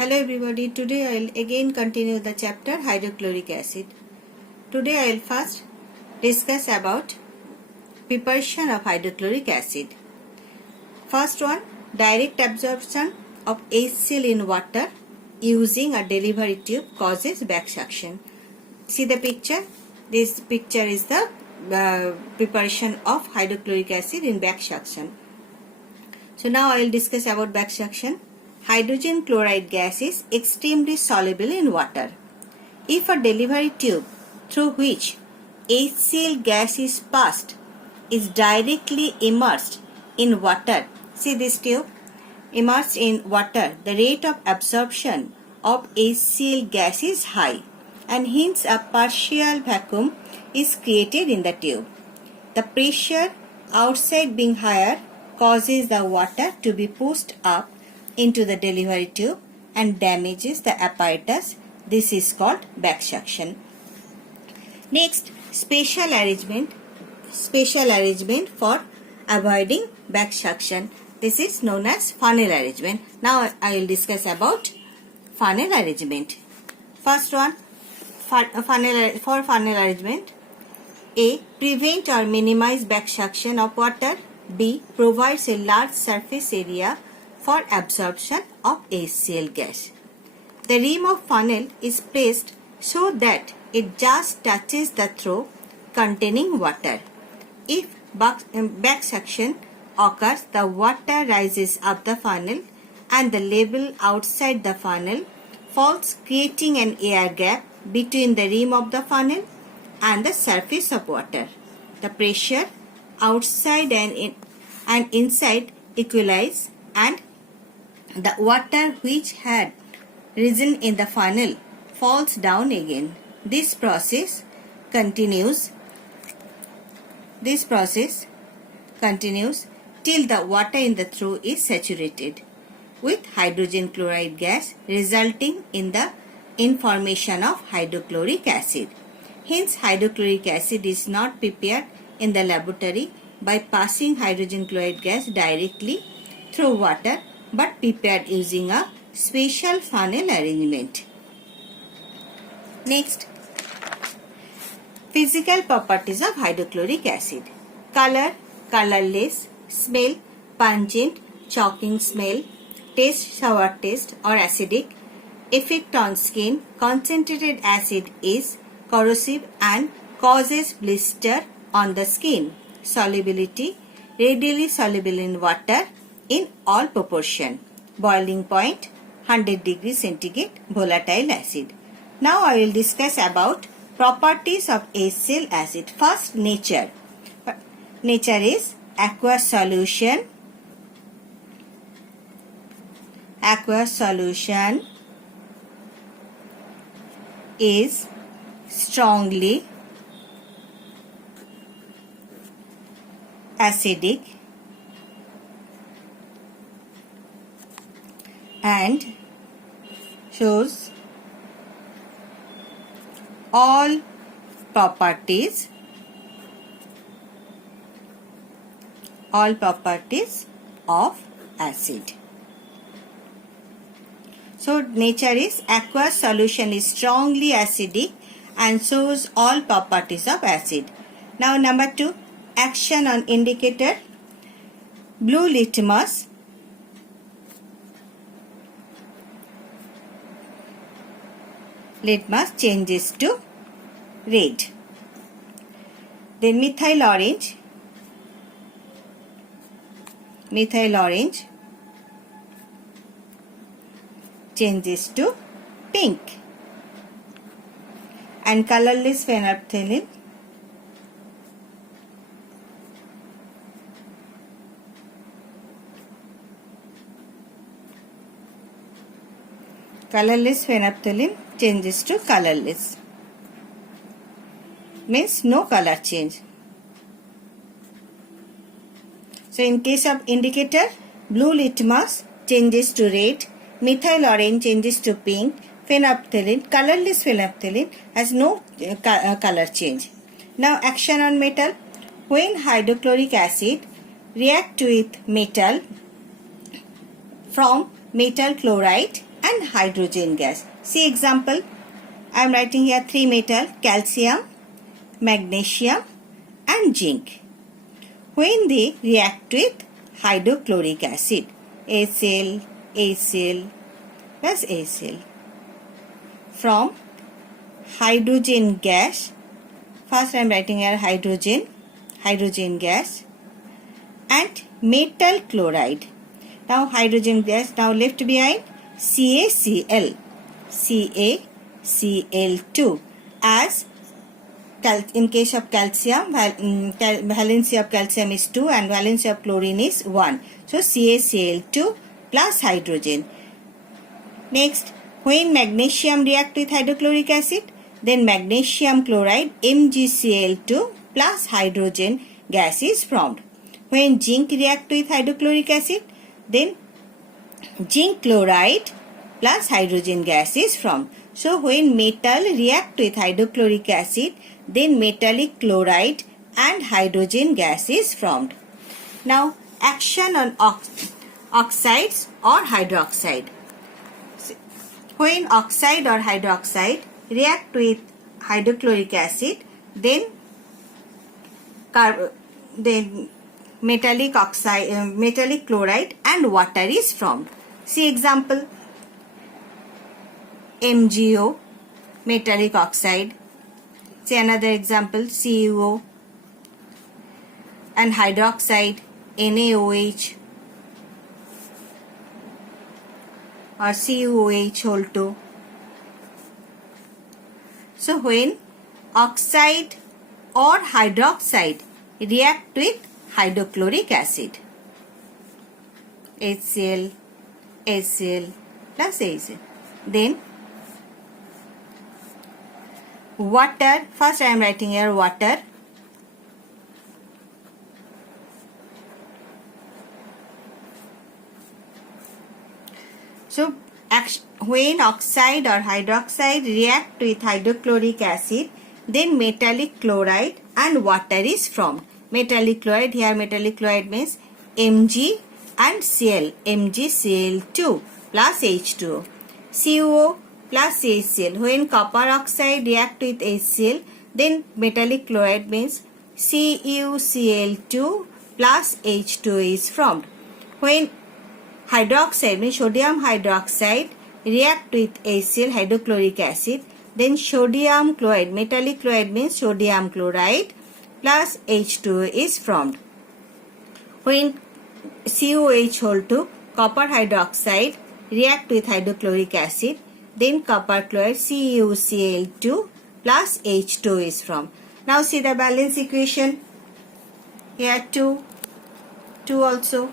Hello everybody, today I will again continue the chapter hydrochloric acid. Today I will first discuss about preparation of hydrochloric acid. First one, direct absorption of HCl in water using a delivery tube causes back suction. See the picture? This picture is the preparation of hydrochloric acid in back suction. So now I will discuss about back suction. Hydrogen chloride gas is extremely soluble in water. If a delivery tube through which HCl gas is passed is directly immersed in water, see this tube, immersed in water, the rate of absorption of HCl gas is high and hence a partial vacuum is created in the tube. The pressure outside being higher causes the water to be pushed up into the delivery tube and damages the apparatus. This is called back suction. Next, special arrangement for avoiding back suction. This is known as funnel arrangement. Now I will discuss about funnel arrangement. First one, for funnel arrangement. A. Prevent or minimize back suction of water. B. Provides a large surface area for absorption of HCl gas. The rim of funnel is placed so that it just touches the throat containing water. If back suction occurs, the water rises up the funnel and the level outside the funnel falls, creating an air gap between the rim of the funnel and the surface of water. The pressure outside and inside equalize and the water which had risen in the funnel falls down again. This process continues till the water in the throat is saturated with hydrogen chloride gas, resulting in the formation of hydrochloric acid. Hence, hydrochloric acid is not prepared in the laboratory by passing hydrogen chloride gas directly through water, but prepared using a special funnel arrangement. Next, physical properties of hydrochloric acid. Color, colorless. Smell, pungent, choking smell. Taste, sour taste or acidic. Effect on skin. Concentrated acid is corrosive and causes blister on the skin. Solubility, readily soluble in water in all proportion. Boiling point 100 degrees centigrade, volatile acid. Now I will discuss about properties of HCl acid. First, nature. Nature is aqueous solution. Aqueous solution is strongly acidic and shows all properties of acid. So nature is aqueous solution is strongly acidic and shows all properties of acid. Now number 2, action on indicator. Blue litmus changes to red. Then methyl orange changes to pink. And colorless phenolphthalein changes to colorless. Means no color change. So in case of indicator, blue litmus changes to red, methyl orange changes to pink, phenolphthalein, colorless phenolphthalein has no color change. Now action on metal. When hydrochloric acid react with metal from metal chloride, and hydrogen gas. See example, I am writing here three metal, calcium, magnesium and zinc. When they react with hydrochloric acid, HCl, HCl plus HCl. From hydrogen gas, first I am writing here hydrogen gas and metal chloride. Now hydrogen gas, now left behind CaCl, CaCl2, as in case of calcium, valency of calcium is 2 and valency of chlorine is 1. So CaCl2 plus hydrogen. Next, when magnesium react with hydrochloric acid, then magnesium chloride MgCl2 plus hydrogen gas is formed. When zinc react with hydrochloric acid, then zinc chloride plus hydrogen gas is formed. So when metal react with hydrochloric acid, then metallic chloride and hydrogen gas is formed. Now action on oxides or hydroxide. When oxide or hydroxide react with hydrochloric acid, then metallic chloride and water is formed. See example, MgO, metallic oxide. See another example, CuO, and hydroxide, NaOH or CuOH whole 2. So when oxide or hydroxide react with hydrochloric acid, HCl, HCl plus HCl, then water, first I am writing here water, so when oxide or hydroxide react with hydrochloric acid, then metallic chloride and water is formed. Metallic chloride, here metallic chloride means Mg and Cl, MgCl2 plus H2O. CuO plus HCl. When copper oxide react with HCl, then metallic chloride means CuCl2 plus H2O is formed. When hydroxide means sodium hydroxide react with HCl, hydrochloric acid, then sodium chloride, metallic chloride means sodium chloride plus H2O is formed. When COH whole 2, copper hydroxide react with hydrochloric acid, then copper chloride CuCl2 plus H2O is formed. Now see the balance equation. Here 2 also,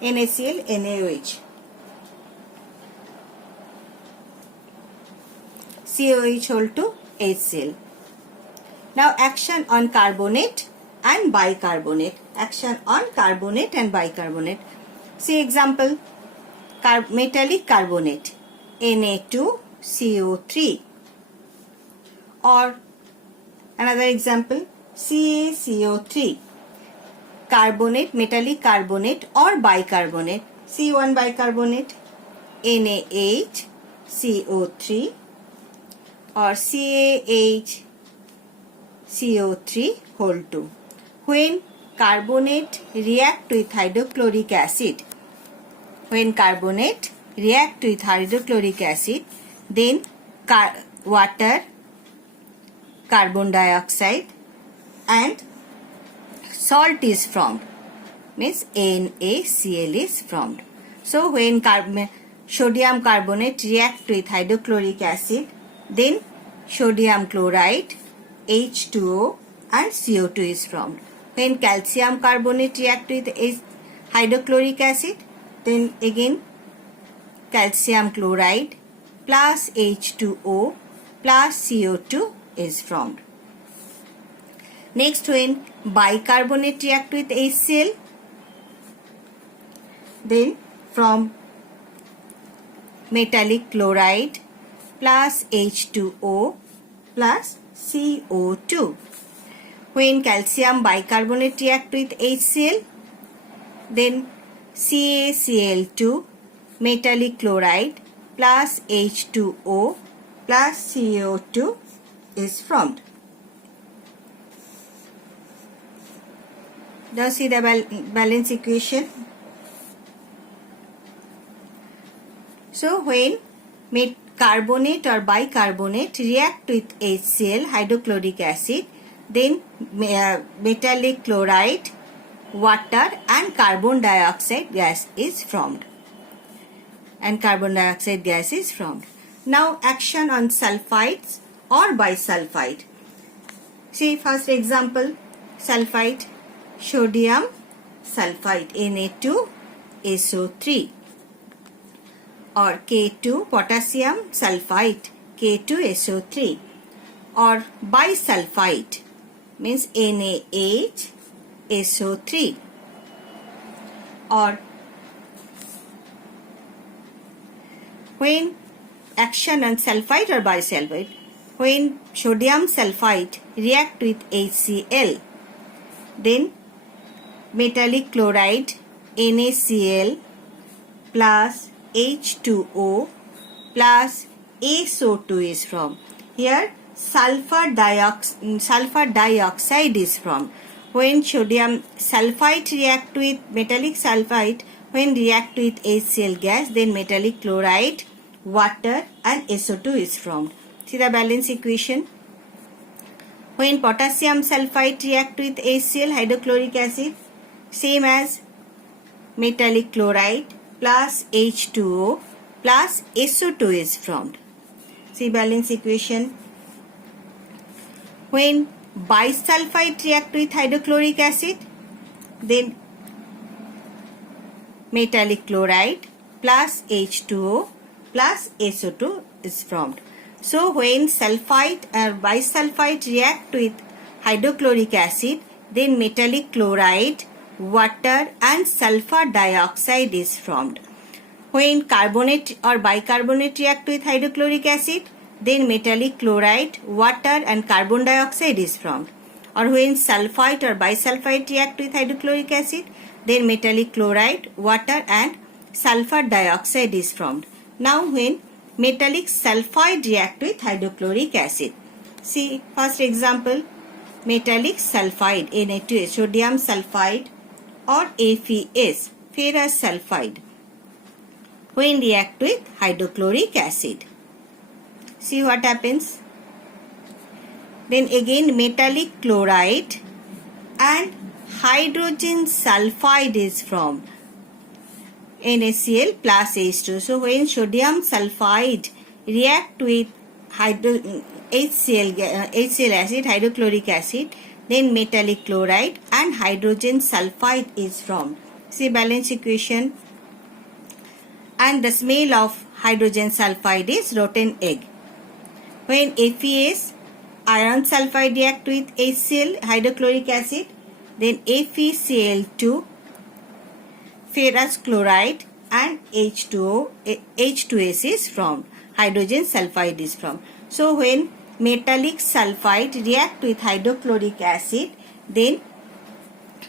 NaCl, NaOH. COH whole 2, HCl. Now action on carbonate and bicarbonate. Action on carbonate and bicarbonate. See example, metallic carbonate, Na2CO3, or another example, CaCO3. Carbonate, metallic carbonate or bicarbonate. C1 bicarbonate, NaHCO3 or CaHCO3 whole 2. When carbonate react with hydrochloric acid, then water, carbon dioxide and salt is formed, means NaCl is formed. So when sodium carbonate react with hydrochloric acid, then sodium chloride, H2O and CO2 is formed. When calcium carbonate react with hydrochloric acid, then again calcium chloride plus H2O plus CO2 is formed. Next, when bicarbonate react with HCl, then from metallic chloride plus H2O plus CO2. When calcium bicarbonate react with HCl, then CaCl2, metallic chloride plus H2O plus CO2 is formed. Now see the balance equation. So when carbonate or bicarbonate react with HCl, hydrochloric acid, then metallic chloride, water and carbon dioxide gas is formed. Now action on sulfides or bisulfide. See first example, sulfide, sodium sulfide Na2SO3, or K2 potassium sulfide K2SO3, or bisulfide means NaHSO3, or when action on sulfide or bisulfide, when sodium sulfide react with HCl, then metallic chloride NaCl plus H2O plus SO2 is formed. Here sulfur dioxide is formed. When sodium sulfide react with metallic sulfide, when react with HCl gas, then metallic chloride, water and SO2 is formed. See the balance equation. When potassium sulfide react with HCl, hydrochloric acid, same as metallic chloride plus H2O plus SO2 is formed. See balance equation. When bisulfide react with hydrochloric acid, then metallic chloride plus H2O plus SO2 is formed. So when sulfide or bisulfide react with hydrochloric acid, then metallic chloride, water and sulfur dioxide is formed. When carbonate or bicarbonate react with hydrochloric acid, then metallic chloride, water and carbon dioxide is formed. Or when sulfide or bisulfide react with hydrochloric acid, then metallic chloride, water and sulfur dioxide is formed. Now when metallic sulfide react with hydrochloric acid. See first example, metallic sulfide Na2, sodium sulfide or FeS, ferrous sulfide, when react with hydrochloric acid. See what happens. Then again metallic chloride and hydrogen sulfide is formed, NaCl plus H2. So when sodium sulfide react with HCl acid, hydrochloric acid, then metallic chloride and hydrogen sulfide is formed. See balance equation. And the smell of hydrogen sulfide is rotten egg. When FeS, iron sulfide react with HCl, hydrochloric acid, then FeCl2, ferrous chloride and H2S is formed. Hydrogen sulfide is formed. So when metallic sulfide react with hydrochloric acid, then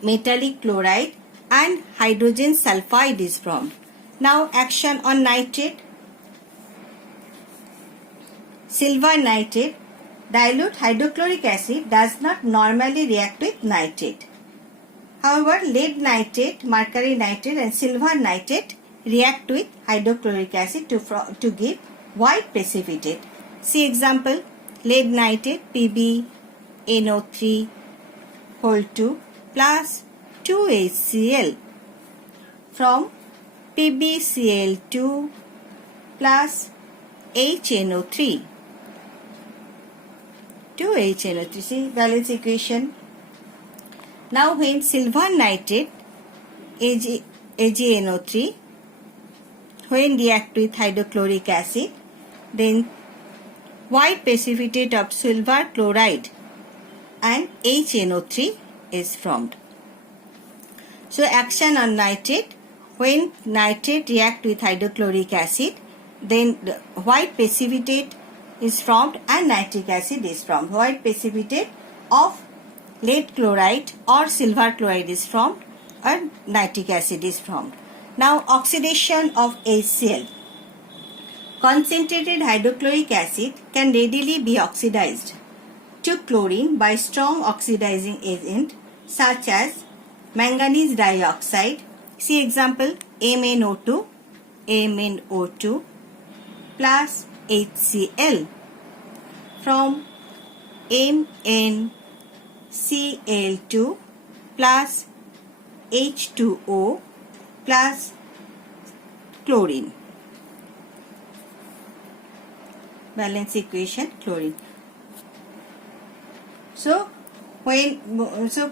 metallic chloride and hydrogen sulfide is formed. Now action on nitrate. Silver nitrate, dilute hydrochloric acid, does not normally react with nitrate. However, lead nitrate, mercury nitrate and silver nitrate react with hydrochloric acid to give white precipitate. See example, lead nitrate PbNO3 whole 2 plus 2HCl from PbCl2 plus HNO3. 2HNO3. See balance equation. Now when silver nitrate AgNO3 when react with hydrochloric acid, then white precipitate of silver chloride and HNO3 is formed. So action on nitrate. When nitrate react with hydrochloric acid, then the white precipitate is formed and nitric acid is formed. White precipitate of lead chloride or silver chloride is formed and nitric acid is formed. Now oxidation of HCl. Concentrated hydrochloric acid can readily be oxidized to chlorine by strong oxidizing agent such as manganese dioxide. See example MnO2 plus HCl. From MnCl2 plus H2O plus chlorine. Balance equation chlorine. So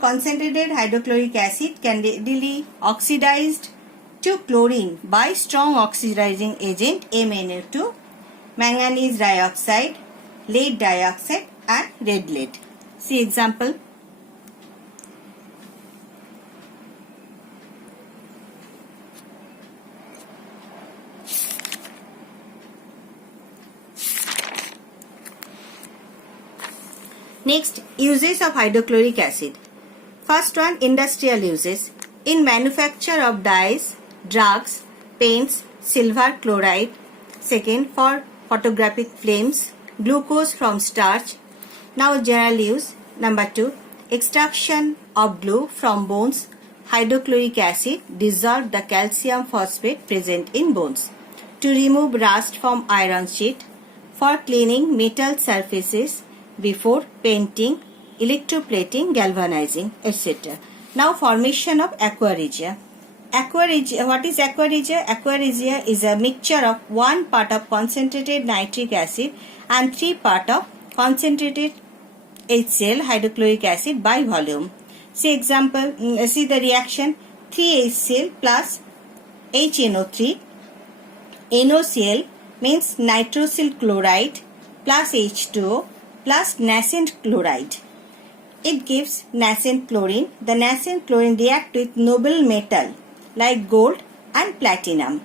concentrated hydrochloric acid can readily oxidized to chlorine by strong oxidizing agent MnO2, manganese dioxide, lead dioxide and red lead. See example. Next, uses of hydrochloric acid. First one, industrial uses. In manufacture of dyes, drugs, paints, silver chloride. Second, for photographic flames, glucose from starch. Now general use. Number 2, extraction of glue from bones. Hydrochloric acid dissolve the calcium phosphate present in bones. To remove rust from iron sheet. For cleaning metal surfaces before painting, electroplating, galvanizing, etc. Now formation of aqua regia. Aqua regia, what is aqua regia? Aqua regia is a mixture of 1 part of concentrated nitric acid and 3 part of concentrated HCl hydrochloric acid by volume. See example, see the reaction 3HCl plus HNO3. NOCl means nitrosyl chloride plus H2O plus nascent chloride. It gives nascent chlorine. The nascent chlorine react with noble metal like gold and platinum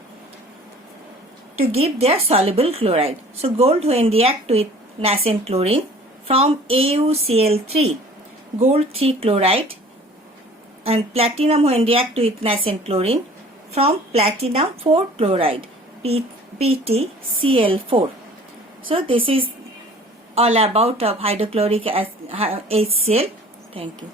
to give their soluble chloride. So gold when react with nascent chlorine from AuCl3, gold 3 chloride, and platinum when react with nascent chlorine from platinum 4 chloride, PtCl4. So this is all about of hydrochloric HCl. Thank you.